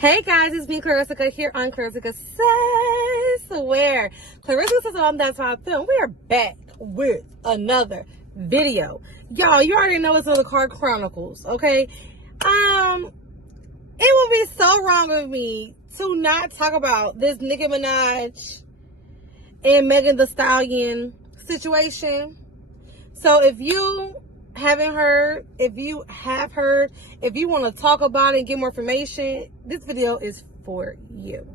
Hey guys, it's me, Klarissica, here on Klarissica Says, where Clarissa says on That's How I Feel. We are back with another video. Y'all, you already know it's on the Car Chronicles, okay? It would be so wrong of me to not talk about this Nicki Minaj and Megan Thee Stallion situation. So if you haven't heard, if you have heard, if you want to talk about it and get more information, this video is for you.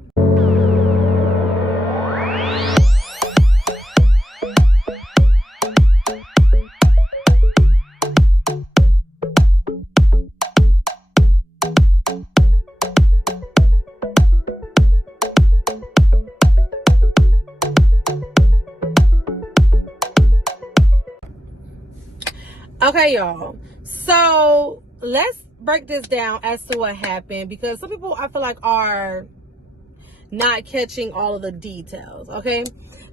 Okay, y'all. So let's break this down as to what happened, because some people I feel like are not catching all of the details. Okay,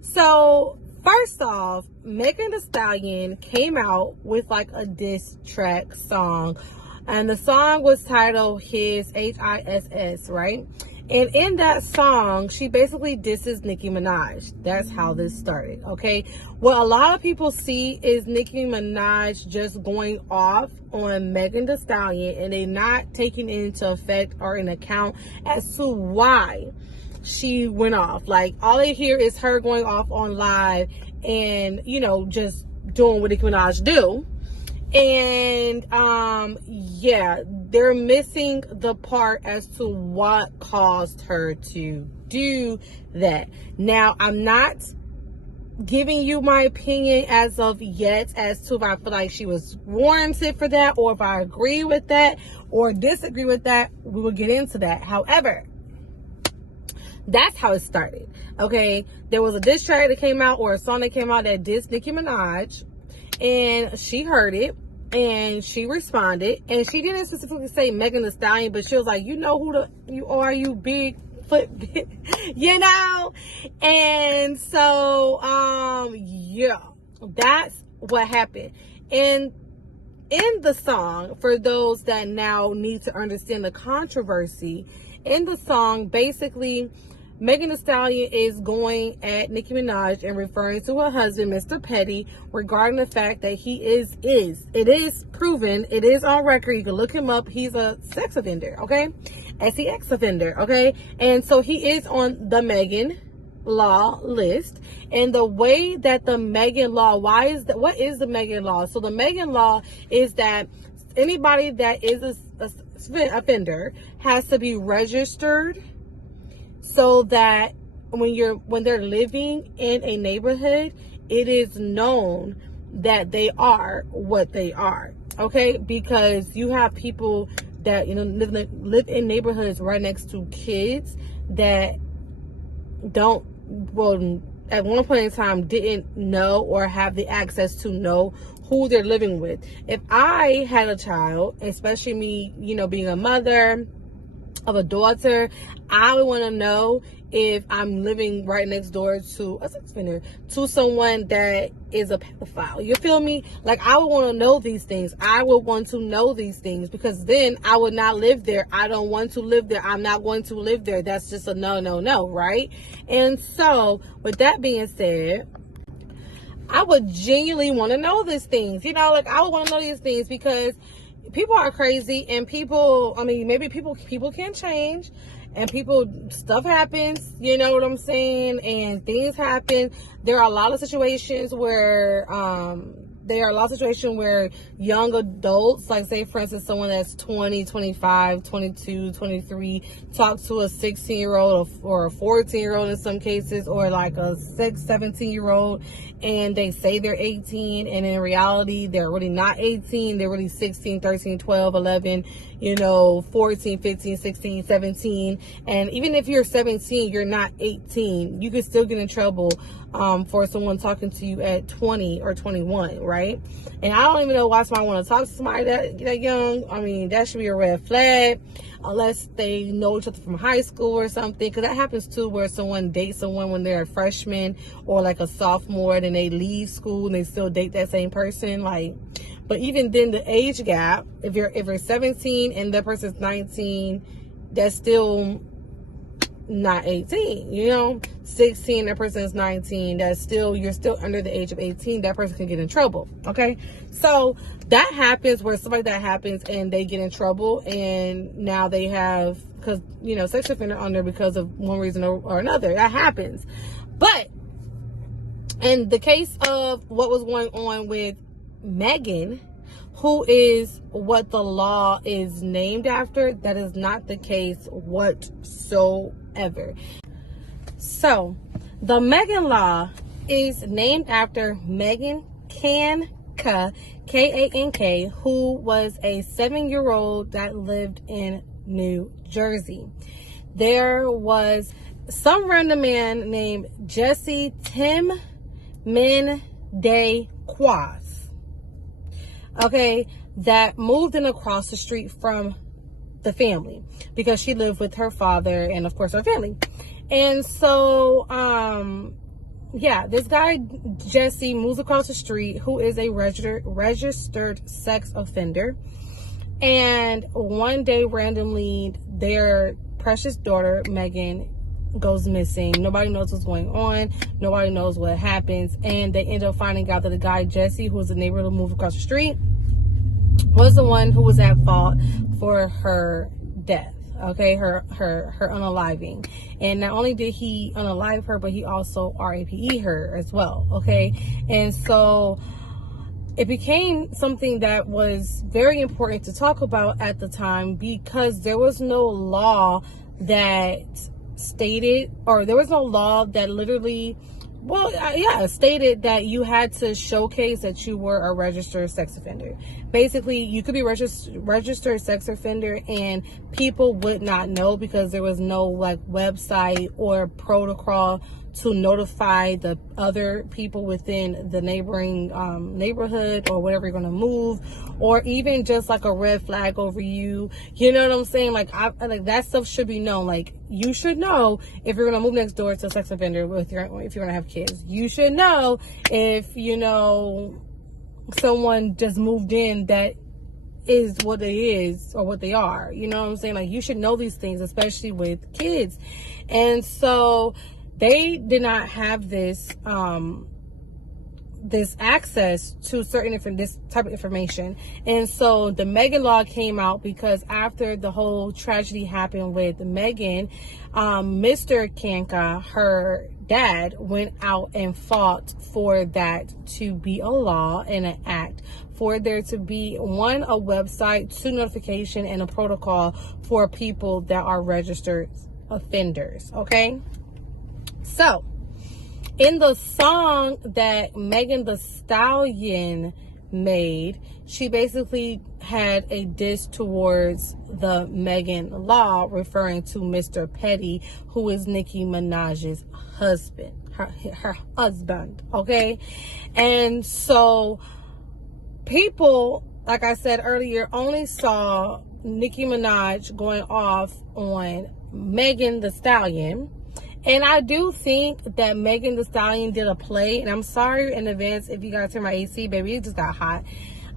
so first off, Megan Thee Stallion came out with like a diss track song, and the song was titled His HISS, right? And in that song, she basically disses Nicki Minaj. That's how this started, okay? What a lot of people see is Nicki Minaj just going off on Megan Thee Stallion, and they not taking into effect or in account as to why she went off. Like, all they hear is her going off on live and, you know, just doing what Nicki Minaj do. And yeah, they're missing the part as to what caused her to do that. Now, I'm not giving you my opinion as of yet as to if I feel like she was warranted for that, or if I agree with that or disagree with that. We will get into that. However, that's how it started. Okay, there was a diss track that came out, or a song that came out that dissed Nicki Minaj, and she heard it and she responded, and she didn't specifically say Megan Thee Stallion, but she was like, you know who you are, you big foot, you know. And so yeah, that's what happened. And in the song, for those that now need to understand the controversy in the song, basically Megan Thee Stallion is going at Nicki Minaj and referring to her husband, Mr. Petty, regarding the fact that he is it is proven, it is on record, you can look him up, he's a sex offender, okay? SEX offender, okay? And so he is on the Megan law list. And the way that the Megan law, what is the Megan law? So the Megan law is that anybody that is a offender has to be registered, so that when they're living in a neighborhood, it is known that they are what they are, okay? Because you have people that, you know, live in neighborhoods right next to kids that don't, well, at one point in time didn't know or have the access to know who they're living with. If I had a child, especially me, you know, being a mother of a daughter, I would want to know if I'm living right next door to a sex offender, to someone that is a pedophile. You feel me? Like, I would want to know these things. I would want to know these things, because then I would not live there. I don't want to live there. I'm not going to live there. That's just a no, right? And so, with that being said, I would genuinely want to know these things. You know, like, I would want to know these things, because people are crazy, and people, I mean, maybe people can change, and stuff happens, you know what I'm saying, and things happen. There are a lot of situations where young adults, like, say for instance, someone that's 20, 25, 22, 23, talk to a 16-year-old or a 14-year-old in some cases, or like a 17-year-old, and they say they're 18, and in reality they're really not 18. They're really 16, 13, 12, 11, you know, 14, 15, 16, 17. And even if you're 17, you're not 18. You could still get in trouble for someone talking to you at 20 or 21, right? And I don't even know why somebody want to talk to somebody that young. I mean, that should be a red flag, unless they know each other from high school or something. Because that happens too, where someone dates someone when they're a freshman or like a sophomore, and they leave school and they still date that same person. Like, but even then, the age gap, if you're 17 and that person's 19, that's still not 18, you know. 16, that person is 19, that's still, you're still under the age of 18, that person can get in trouble. Okay, so that happens where somebody that happens and they get in trouble, and now they have, because, you know, sex offender on there because of one reason or another. That happens. But in the case of what was going on with Megan, who is what the law is named after, that is not the case whatsoever. So, the Megan law is named after Megan Kanka, K-A-N-K, who was a 7-year-old that lived in New Jersey. There was some random man named Jesse Tim Day Quas, okay, that moved in across the street from the family because she lived with her father and of course her family. And so yeah, this guy Jesse moves across the street, who is a registered sex offender, and one day randomly their precious daughter Megan goes missing. Nobody knows what's going on, nobody knows what happens, and they end up finding out that the guy Jesse, who was a neighbor who moved across the street, was the one who was at fault for her death, okay, her unaliving. And not only did he unalive her, but he also RAPE her as well, okay. And so it became something that was very important to talk about at the time, because there was no law that stated, or there was no law that literally, well, yeah, stated that you had to showcase that you were a registered sex offender. Basically, you could be registered sex offender and people would not know, because there was no like website or protocol to notify the other people within the neighboring neighborhood or whatever you're going to move, or even just like a red flag over you. You know what I'm saying? Like, like that stuff should be known. Like, you should know if you're going to move next door to a sex offender if you're going to have kids. You should know if, you know, someone just moved in that is what it is or what they are. You know what I'm saying? Like, you should know these things, especially with kids. And so they did not have this this access to this type of information. And so the Megan law came out because after the whole tragedy happened with Megan, Mr. Kanka, her dad, went out and fought for that to be a law and an act, for there to be, one, a website, two, notification, and a protocol for people that are registered offenders, okay? So, in the song that Megan Thee Stallion made, she basically had a diss towards the Megan law, referring to Mr. Petty, who is Nicki Minaj's husband, her husband, okay? And so people, like I said earlier, only saw Nicki Minaj going off on Megan Thee Stallion. And I do think that Megan Thee Stallion did a play, and I'm sorry in advance if you guys hear my AC, baby, it just got hot.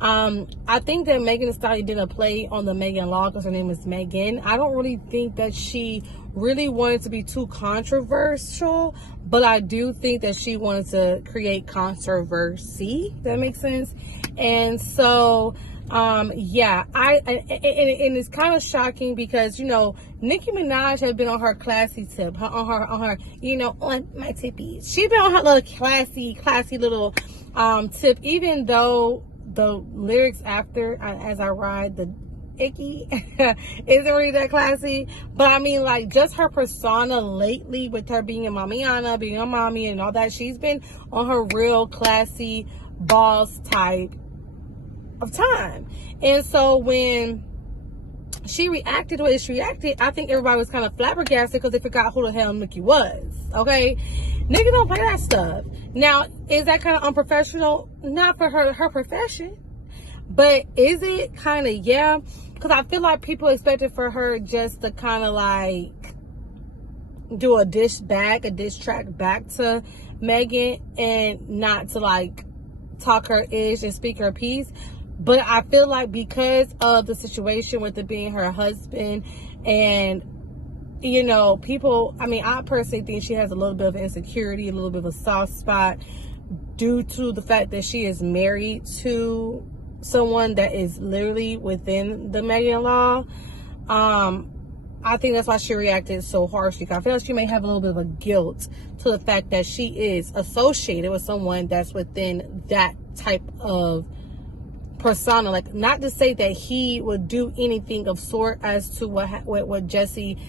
I think that Megan Thee Stallion did a play on the Megan law because her name is Megan. I don't really think that she really wanted to be too controversial, but I do think that she wanted to create controversy. That makes sense. And so yeah, and it's kind of shocking because, you know, Nicki Minaj had been on her classy tip, on her, you know, on my tippies. She been on her little classy little tip, even though the lyrics after As I Ride the Icky isn't really that classy. But I mean, like, just her persona lately, with her being a mamiana, being a mommy and all that, she's been on her real classy boss type of time. And so when she reacted the way she reacted, I think everybody was kind of flabbergasted because they forgot who the hell Nicki was, okay? Nicki don't play that stuff. Now, is that kind of unprofessional? Not for her profession. But is it kind of, yeah? Because I feel like people expected for her just to kind of like do a diss track back to Megan, and not to like talk her ish and speak her piece. But I feel like because of the situation with it being her husband And, you know, people, I mean, I personally think she has a little bit of insecurity, a little bit of a soft spot due to the fact that she is married to someone that is literally within the Megan law. I think that's why she reacted so harshly. I feel like she may have a little bit of a guilt to the fact that she is associated with someone that's within that type of persona. Like, not to say that he would do anything of sort as to what Jesse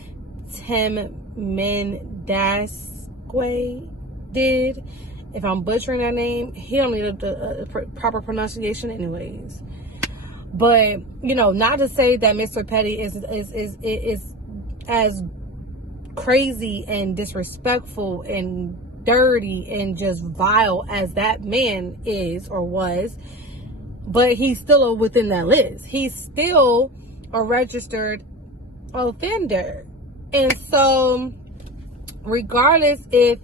Timendasque did. If I'm butchering that name, he don't need a proper pronunciation anyways. But, you know, not to say that Mr. Petty is as crazy and disrespectful and dirty and just vile as that man is or was, but he's still within that list. He's still a registered offender. And so, regardless if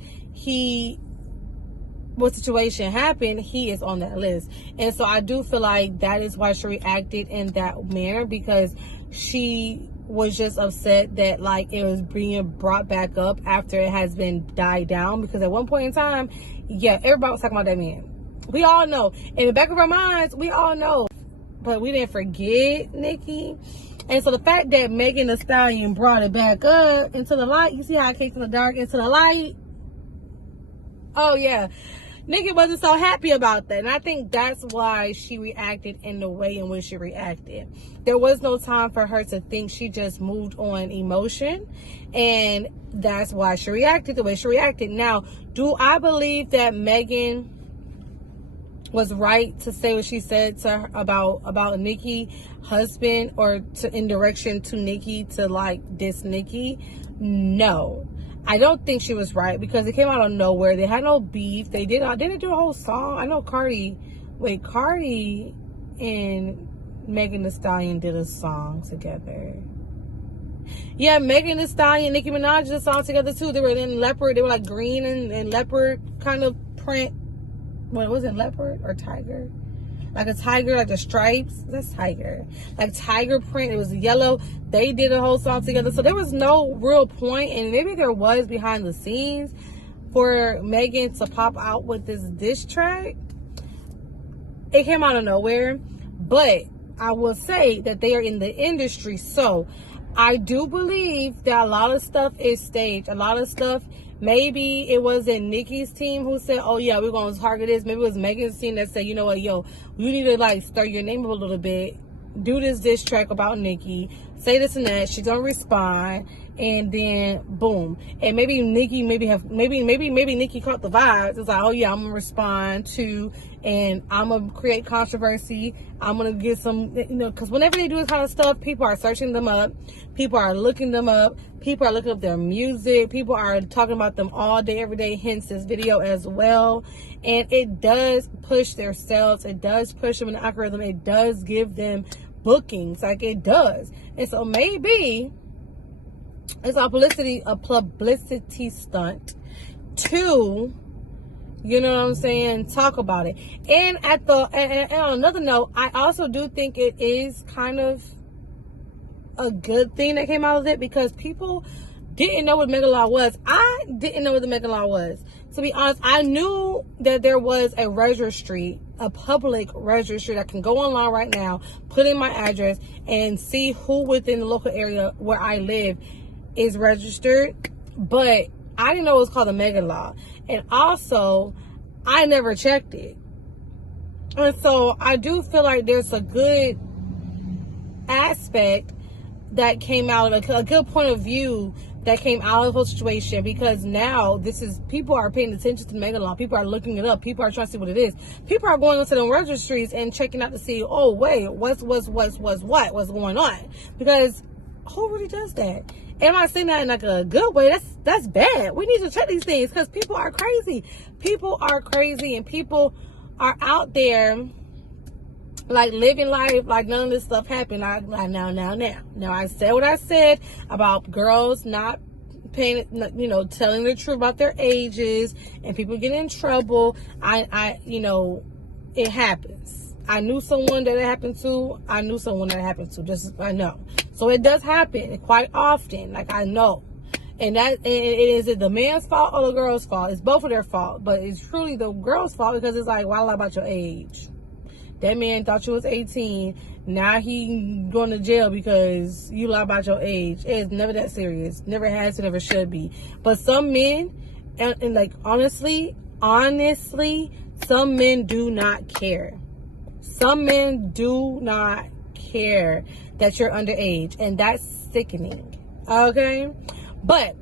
what situation happened, he is on that list. And so I do feel like that is why she reacted in that manner, because she was just upset that, like, it was being brought back up after it has been died down. Because at one point in time, yeah, everybody was talking about that man. We all know. In the back of our minds, we all know. But we didn't forget Niki. And so the fact that Megan Thee Stallion brought it back up into the light, you see how it came from the dark into the light? Oh, yeah. Niki wasn't so happy about that. And I think that's why she reacted in the way in which she reacted. There was no time for her to think. She just moved on emotion. And that's why she reacted the way she reacted. Now, do I believe that Megan was right to say what she said to her about Niki husband, or in direction to Niki to, like, diss Niki? No. I don't think she was right, because it came out of nowhere. They had no beef. They didn't do a whole song. I know Cardi and Megan Thee Stallion did a song together. Yeah, Megan Thee Stallion and Niki Minaj did a song together too. They were in leopard. They were like green and leopard kind of print. What was it, leopard or tiger? Like a tiger, like the stripes. That's tiger. Like tiger print. It was yellow. They did a whole song together. So there was no real point, and maybe there was behind the scenes, for Megan to pop out with this diss track. It came out of nowhere. But I will say that they are in the industry. So I do believe that a lot of stuff is staged. A lot of stuff, maybe it wasn't Niki's team who said, oh yeah, we're going to target this. Maybe it was Megan's team that said, you know what, yo, you need to, like, stir your name up a little bit. Do this diss track about Niki. Say this and that. She's going to respond. And then, boom. And maybe Niki, maybe Niki caught the vibes. It's like, oh yeah, I'm going to respond to, and I'm going to create controversy. I'm going to get some, you know, because whenever they do this kind of stuff, people are searching them up. People are looking them up. People are looking up their music. People are talking about them all day, every day, hence this video as well. And it does push their sales. It does push them in the algorithm. It does give them bookings. Like, it does. And so maybe it's a publicity stunt to, you know what I'm saying, talk about it. And and on another note, I also do think it is kind of a good thing that came out of it, because people didn't know what Mega Law was. I didn't know what the Mega Law was. To be honest, I knew that there was a registry, a public registry that can go online right now, put in my address, and see who within the local area where I live is registered. But I didn't know it was called the Mega Law. And also, I never checked it. And so I do feel like there's a good aspect that came out, a good point of view that came out of the whole situation, because now people are paying attention to Mega Law. People are looking it up. People are trying to see what it is. People are going into the registries and checking out to see, oh wait, what's going on? Because who really does that? Am I saying that in like a good way? That's bad. We need to check these things, because people are crazy. People are crazy, and people are out there, like, living life like none of this stuff happened. Now I said what I said about girls not paying, you know, telling the truth about their ages and people getting in trouble. I you know, it happens. I knew someone that it happened to. I knew someone that it happened to. Just, I know. So it does happen quite often. Like, I know. And is it the man's fault or the girl's fault? It's both of their fault. But it's truly the girl's fault because it's like, why lie about your age? That man thought you was 18. Now he going to jail because you lie about your age. It's never that serious. Never has to, never should be. But some men, and like, honestly, some men do not care. Some men do not care that you're underage. And that's sickening. Okay? But,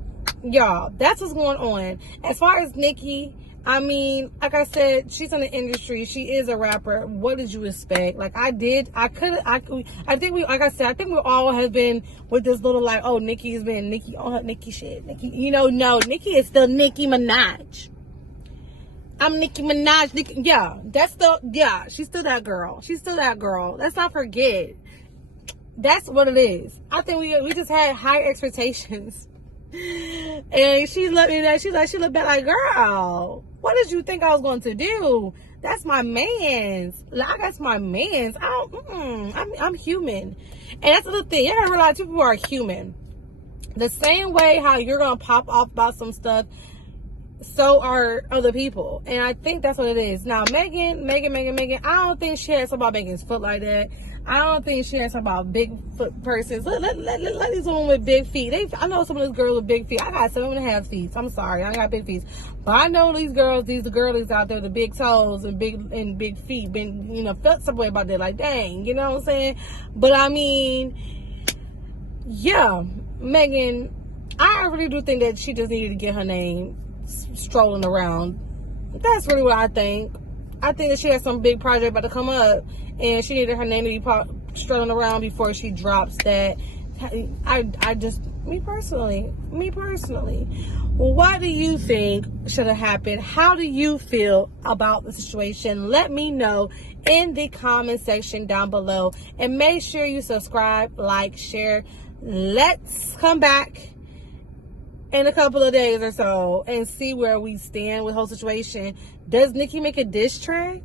y'all, that's what's going on. As far as Niki, I mean, like I said, she's in the industry. She is a rapper. What did you expect? Like, I think we all have been with this little, like, oh, Niki has been Niki on her Niki shit. Niki, no, Niki is still Niki Minaj. I'm Niki Minaj. She's still that girl. She's still that girl. Let's not forget. That's what it is. I think we just had high expectations. And she looked at that. She looked back like, girl, what did you think I was going to do? That's my man's. Like, that's my man's. I'm human. And that's the thing. You gotta realize people are human. The same way how you're gonna pop off about some stuff, so are other people. And I think that's what it is. Now, Megan, I don't think she had something about Megan's foot like that. I don't think she has something about big foot persons. Let these women with big feet. I know some of these girls with big feet. I got 7.5 feet. I'm sorry, I ain't got big feet. But I know these girlies out there with big toes and big feet. Been, felt some way about that. Like, dang, you know what I'm saying? But I mean, yeah, Megan, I really do think that she just needed to get her name strolling around. That's really what I think. I think that she has some big project about to come up, and she needed her name to be strolling around before she drops that. Me personally, what do you think should have happened? How do you feel about the situation? Let me know in the comment section down below, and make sure you subscribe, like, share. Let's come back in a couple of days or so and see where we stand with the whole situation. Does Niki make a diss track?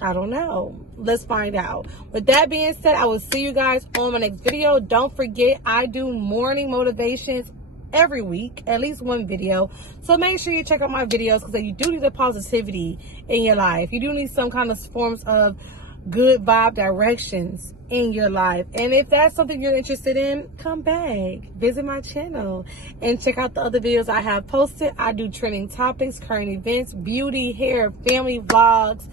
I don't know. Let's find out. With that being said, I will see you guys on my next video. Don't forget, I do morning motivations every week, at least one video. So make sure you check out my videos, because you do need the positivity in your life. You do need some kind of forms of good vibe directions in your life. And if that's something you're interested in, come back, visit my channel, and check out the other videos I have posted. I do trending topics, current events, beauty, hair, family vlogs,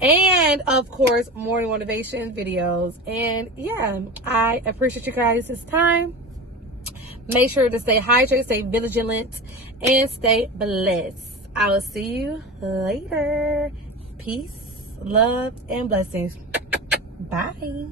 and of course morning motivation videos. And yeah, I appreciate you guys' time. Make sure to stay hydrated, stay vigilant, and stay blessed. I will see you later. Peace, love, and blessings. Bye.